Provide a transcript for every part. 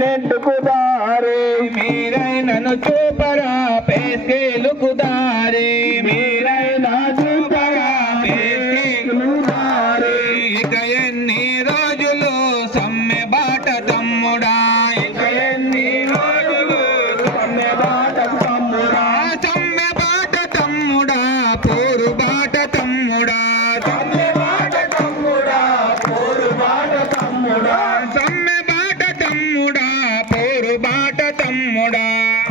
నెట్టుకు దారి మీరైనను చూపరా పేస్కేలుకు దారి మీరైనా చూపరా పేస్కేలు దారి ఇక ఎన్ని రోజులు సమ్మె బాట తమ్ముడా ఇక ఎన్ని రోజులు సమ్మె బాట తమ్ముడా సమ్మె బాట తమ్ముడా పోరు బాట తమ్ముడా సమ్మె బాట తమ్ముడా పోరు బాట తమ్ముడా సమ్మె బాట తమ్ముడా పోరు బాట తమ్ముడా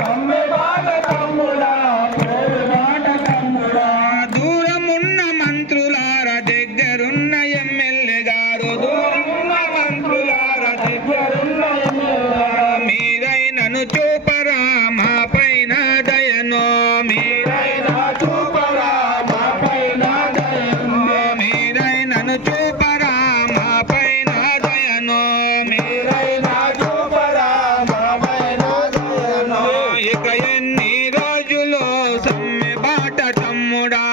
సమ్మె బాట తమ్ముడా పోరు బాట తమ్ముడా దూరమున్న మంత్రులార దగ్గరున్న ఎమ్మెల్యే గారు దూరమున్న మంత్రులార దగ్గరున్న ఎమ్మెల్యే మీరైనను చూపరా మా పైన దయను మీరైనా చూపరా మా పైన దయను మీరైనను చూపరా మా పైన దయను మీరైనా చూపరా మా పైన దయను ఇక ఎన్ని రోజులు సమ్మె బాట తమ్ముడా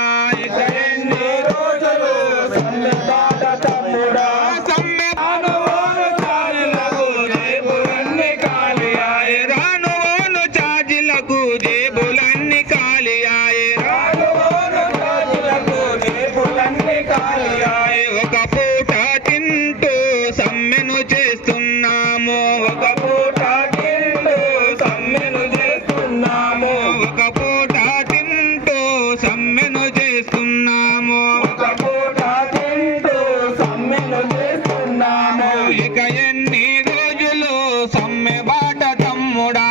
ఇక ఎన్ని రోజులు సమ్మె బాట తమ్ముడా సమ్మె రానువోను ఛార్జీలకు జేబులన్నీ ఖాళీ ఆయే రానువోను ఛార్జీలకు జేబులన్నీ ఖాళీ ఆయే రానువోను ఛార్జీలకు జేబులన్నీ ఖాళీ ఆయే ఒక పూట తింటూ సమ్మెను చేస్తున్నాము ఒక పూట తింటూ సమ్మెను చేస్తున్నాము ఒక పూట తింటూ సమ్మెను చేస్తున్నాము ఒక పూట తింటూ సమ్మెను చేస్తున్నాము ఇక ఎన్ని రోజులు సమ్మె బాట తమ్ముడా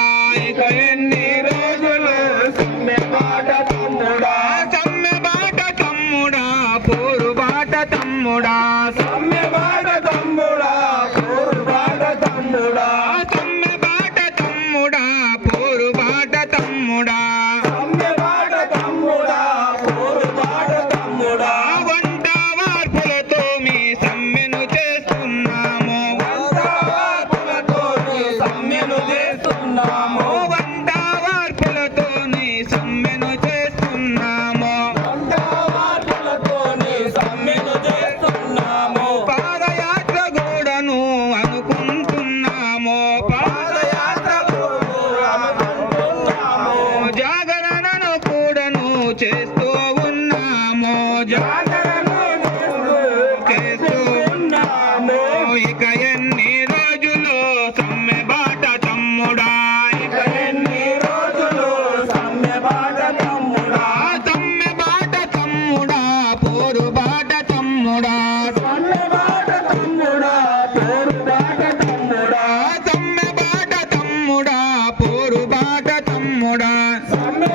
ఇక ఎన్ని రోజులు సమ్మె బాట తమ్ముడా సమ్మె బాట తమ్ముడా పోరు బాట తమ్ముడా సమ్మె బాట తమ్ముడా పోరు బాట తమ్ముడా సమ్మె బాట తమ్ముడా పోరు బాట తమ్ముడా సమ్మె బాట తమ్ముడా పోరు బాట తమ్ముడా వంట వార్పులతో మీ సమ్మెను చేస్తున్నాము వంట వార్పులతో మీ సమ్మెను చేస్తున్నాము వంట వార్పులతో నీ సమ్మెను చేస్తున్నాము వంట వార్పులతో నీ సమ్మెను చేస్తున్నాము పాదయాత్ర కూడాను అనుకుంటున్నాము పాదయాత్ర అనుకుంటున్నాము జాగరణను కూడాను చేస్తూ ఉన్నాము జాగరణను చేస్తూ ఉన్నాము ఇక ఎన్ని రోజులు సమ్మె బాట తమ్ముడా ఇక ఎన్ని రోజులు సమ్మె బాట తమ్ముడా సమ్మె బాట తమ్ముడా పోరు బాట తమ్ముడా సమ్మె బాట తమ్ముడా పోరు బాట తమ్ముడా సమ్మె బాట తమ్ముడా పోరు బాట తమ్ముడా సమ్మె